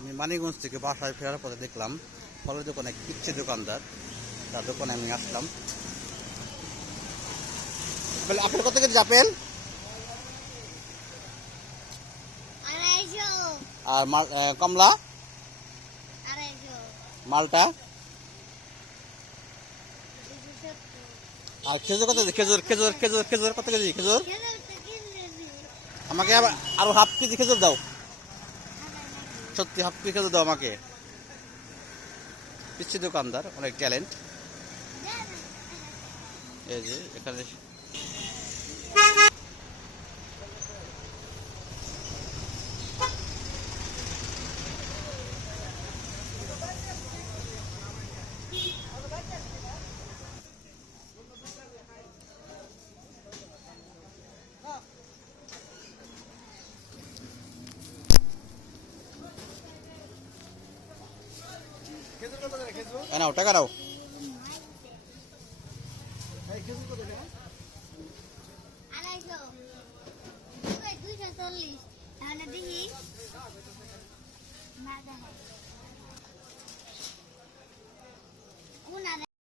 আমি মানিকগঞ্জ থেকে বাসায় ফেরার পথে দেখলাম ফলের দোকানে কিচ্ছি দোকানদার, তার দোকানে আমি আসলাম। আপেল কত কেজি আপেল? আর কমলা, মালটা, আর খেজুর কত কেজি? খেজুর খেজুর খেজুর খেজুর কত কেজি? খেজুর আমাকে আরো হাফ কেজি খেজুর দাও, সত্যি হাফ কেজি খেজুর দাও আমাকে। পিচ্ছি দোকানদার, অনেক ট্যালেন্ট। এই যে এখানে নাও টাকা নাও। দেখি